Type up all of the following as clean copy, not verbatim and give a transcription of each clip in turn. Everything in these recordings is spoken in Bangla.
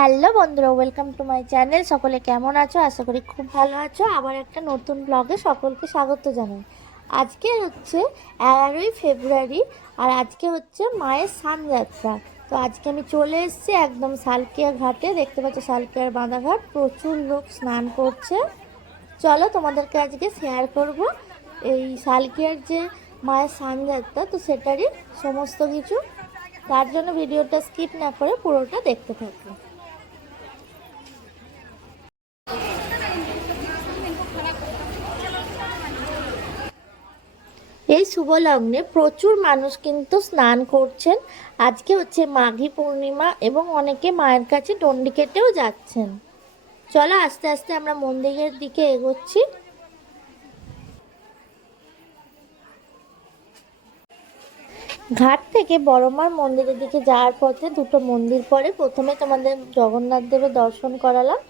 হ্যালো বন্ধুরা, ওয়েলকাম টু মাই চ্যানেল। সকলে কেমন আছো? আশা করি খুব ভালো আছো। আবার একটা নতুন ব্লগে সকলকে স্বাগত জানাই। আজকে হচ্ছে 11ই ফেব্রুয়ারি, আর আজকে হচ্ছে মায়ের স্নানযাত্রা। তো আজকে আমি চলে এসেছি একদম শালকিয়া ঘাটে। দেখতে পাচ্ছ শালকিয়ার বাঁধাঘাট, প্রচুর লোক স্নান করছে। চলো তোমাদেরকে আজকে শেয়ার করব এই শালকিয়ার যে মায়ের স্নানযাত্রা, তো সেটারই সমস্ত কিছু। তার জন্য ভিডিওটা স্কিপ না করে পুরোটা দেখতে থাকো। এই শুভ লগ্নে প্রচুর মানুষ কিন্তু স্নান করছেন। আজকে হচ্ছে মাঘী পূর্ণিমা এবং অনেকে মায়ের কাছে ডন্ডি কেটেও যাচ্ছেন। চলো আস্তে আস্তে আমরা মন্দিরের দিকে এগোচ্ছি। ঘাট থেকে বড়মার মন্দিরের দিকে যাওয়ার পথে দুটো মন্দির পরে প্রথমে তোমাদের জগন্নাথ দেবের দর্শন করালাম,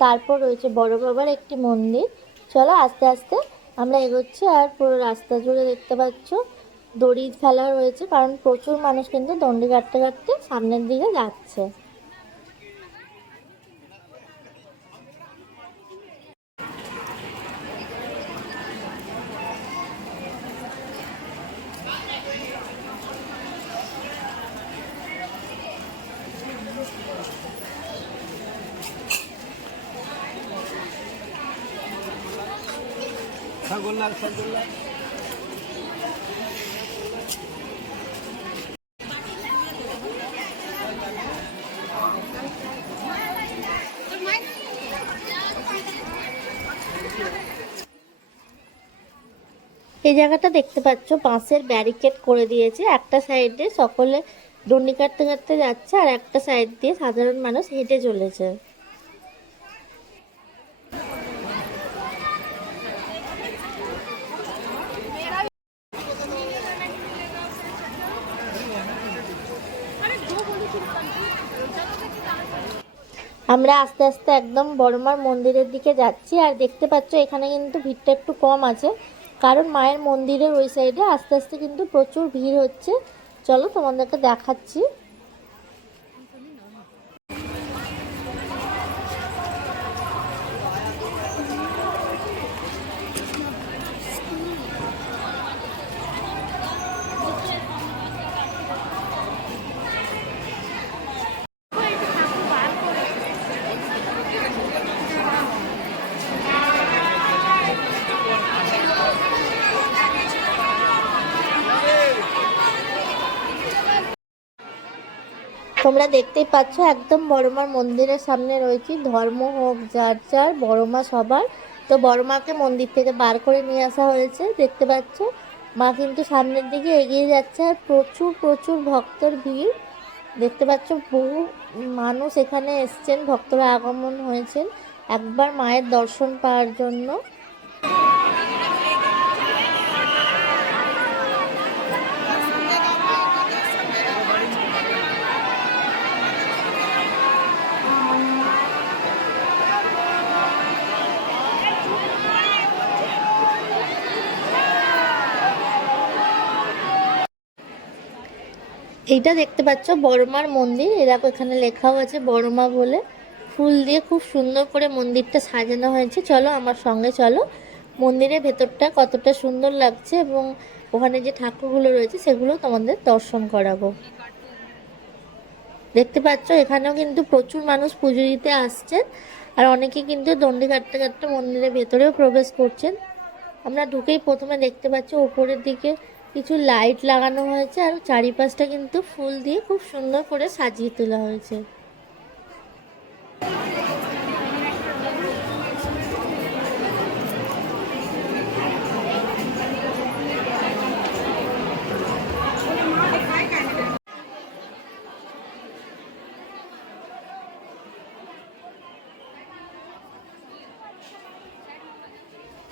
তারপর রয়েছে বড় বাবার একটি মন্দির। চলো আস্তে আস্তে আমরা এগোচ্ছি। আর পুরো রাস্তা জুড়ে দেখতে পাচ্ছ দড়ি ফেলা রয়েছে, কারণ প্রচুর মানুষ কিন্তু দণ্ডি কাটতে কাটতে সামনের দিকে যাচ্ছে। এই জায়গাটা দেখতে পাচ্ছ বাঁশের ব্যারিকেড করে দিয়েছে। একটা সাইডে সকলে দণ্ডি কাটতে কাটতে যাচ্ছে, আর একটা সাইড দিয়ে সাধারণ মানুষ হেঁটে চলেছে। আমরা আস্তে আস্তে একদম বড়মার মন্দিরের দিকে যাচ্ছি। আর দেখতে পাচ্ছ এখানে কিন্তু ভিড়টা একটু কম আছে, কারণ মায়ের মন্দিরের ওই সাইডে আস্তে আস্তে কিন্তু প্রচুর ভিড় হচ্ছে। চলো তোমাদেরকে দেখাচ্ছি। তোমরা দেখতেই পাচ্ছ একদম বড়মার মন্দিরের সামনে রয়েছি। ধর্ম হোক যার যার, বড়মা সবার। তো বড়মাকে মন্দির থেকে বার করে নিয়ে আসা হয়েছে। দেখতে পাচ্ছ মা কিন্তু সামনের দিকে এগিয়ে যাচ্ছে, আর প্রচুর প্রচুর ভক্তর ভিড়। দেখতে পাচ্ছ বহু মানুষ এখানে এসছেন, ভক্তরা আগমন হয়েছেন একবার মায়ের দর্শন পাওয়ার জন্য। এইটা দেখতে পাচ্ছ বড়মার মন্দির। এরকম এখানে লেখাও আছে বড়মা বলে। ফুল দিয়ে খুব সুন্দর করে মন্দিরটা সাজানো হয়েছে। চলো আমার সঙ্গে চলো, মন্দিরের ভেতরটা কতটা সুন্দর লাগছে এবং ওখানে যে ঠাকুরগুলো রয়েছে সেগুলো তোমাদের দর্শন করাবো। দেখতে পাচ্ছ এখানেও কিন্তু প্রচুর মানুষ পুজো দিতে আসছেন, আর অনেকে কিন্তু দণ্ডি কাটতে কাটতে মন্দিরের ভেতরেও প্রবেশ করছেন। আমরা ঢুকেই প্রথমে দেখতে পাচ্ছি উপরের দিকে কিছু লাইট লাগানো হয়েছে, আর চারিপাশটা কিন্তু ফুল দিয়ে খুব সুন্দর করে সাজিয়ে তোলা হয়েছে।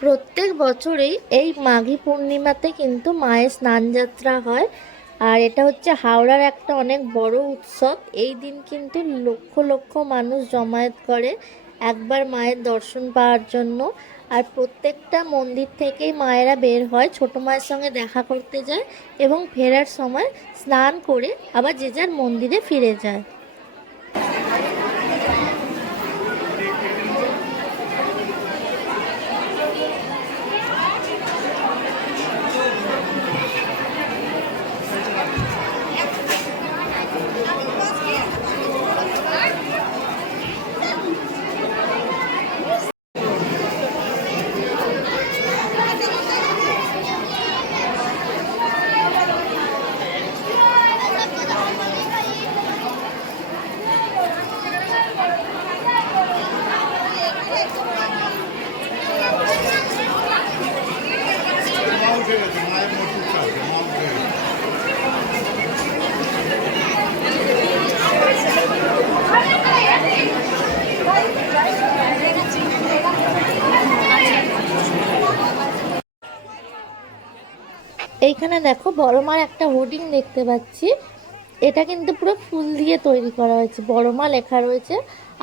প্রত্যেক বছরেই এই মাঘী পূর্ণিমাতে কিন্তু মায়ের স্নানযাত্রা হয়। আর এটা হচ্ছে হাওড়ার একটা অনেক বড় উৎসব। এই দিন কিন্তু লক্ষ লক্ষ মানুষ জমায়েত করে একবার মায়ের দর্শন পাওয়ার জন্য। আর প্রত্যেকটা মন্দির থেকেই মায়েরা বের হয়, ছোটো মায়ের সঙ্গে দেখা করতে যায় এবং ফেরার সময় স্নান করে আবার যে যার মন্দিরে ফিরে যায়। এইখানে দেখো বড় মার একটা হোর্ডিং দেখতে পাচ্ছি। এটা কিন্তু পুরো ফুল দিয়ে তৈরি করা হয়েছে, বড় মা লেখা রয়েছে।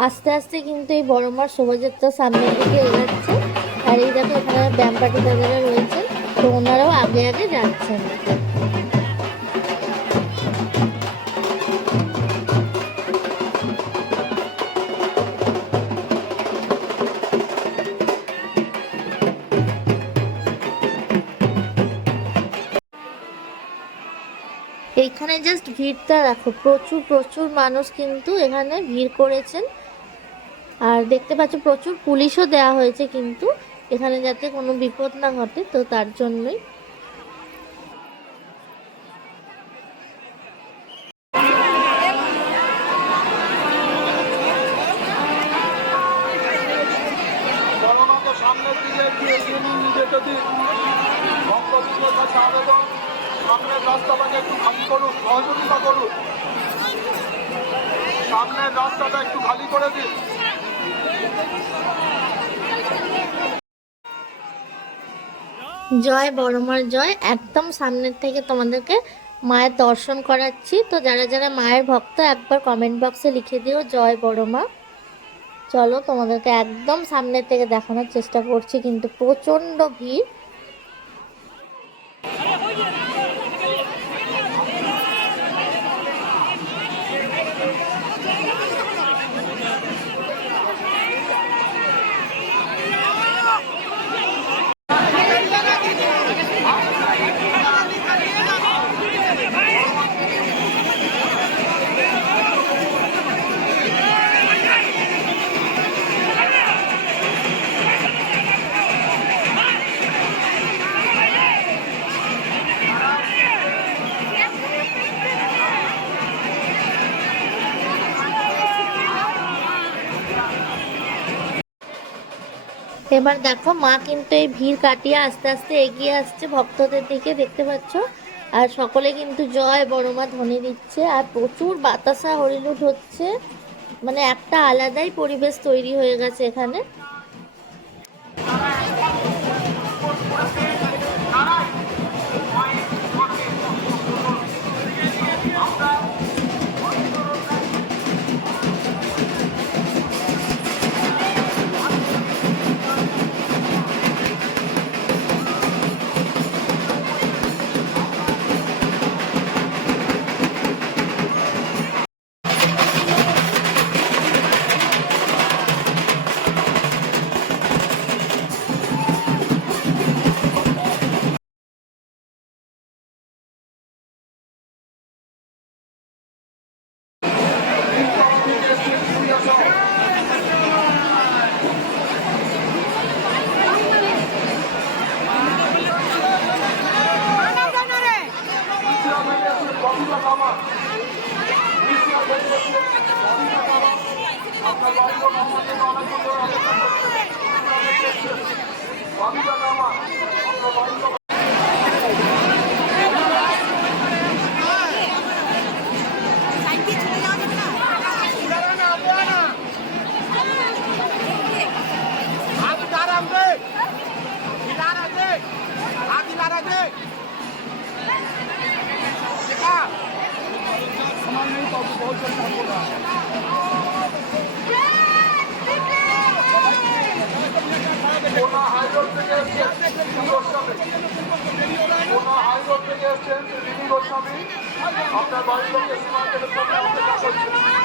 আস্তে আস্তে কিন্তু এই বড় মার শোভাযাত্রা সামনের দিকে এগোচ্ছে। আর এই দেখো এখানে ব্যায়াম পার্টি দাদারা রয়েছেন, তো ওনারাও আগে আগে যাচ্ছেন। এইখানে জাস্ট ভিড়টা দেখো, প্রচুর প্রচুর মানুষ কিন্তু এখানে ভিড় করেছেন। আর দেখতে পাচ্ছ প্রচুর পুলিশও দেওয়া হয়েছে কিন্তু এখানে যাতে কোনো বিপদ না ঘটে, তো তার জন্যই। সামনের দিকে একটু এগিয়ে নিয়ে যেতে দিন। ভক্তবৃন্দের কাছে আবেদন, সামনের রাস্তাটাকে একটু খালি করুন, সহযোগিতা করুন। সামনের রাস্তাটা একটু খালি করে দিন। জয় বড়মার জয়। একদম সামনের থেকে তোমাদেরকে মায়ের দর্শন করাচ্ছি। তো যারা যারা মায়ের ভক্ত একবার কমেন্ট বক্সে লিখে দিও জয় বড়মা। চলো তোমাদেরকে একদম সামনের থেকে দেখানোর চেষ্টা করছি, কিন্তু প্রচণ্ড ভিড়। এবার দেখো মা কিন্তু এই ভিড় কাটিয়ে আস্তে আস্তে এগিয়ে আসছে ভক্তদের দিকে, দেখতে পাচ্ছ। আর সকলে কিন্তু জয় বড়মা ধ্বনি দিচ্ছে, আর প্রচুর বাতাসা হরিলুট হচ্ছে। মানে একটা আলাদাই পরিবেশ তৈরি হয়ে গেছে এখানে।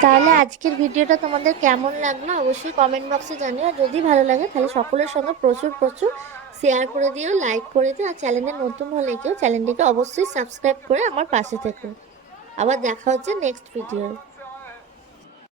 তাহলে আজকের ভিডিওটা তোমাদের কেমন লাগলো অবশ্যই কমেন্ট বক্সে জানিও। আর যদি ভালো লাগে তাহলে সকলের সঙ্গে প্রচুর প্রচুর শেয়ার করে দিও, লাইক করে দিও। আর চ্যানেলে নতুন হলে কেউ চ্যানেলটিকে অবশ্যই সাবস্ক্রাইব করে আমার পাশে থেকো। আবার দেখা হচ্ছে নেক্সট ভিডিও।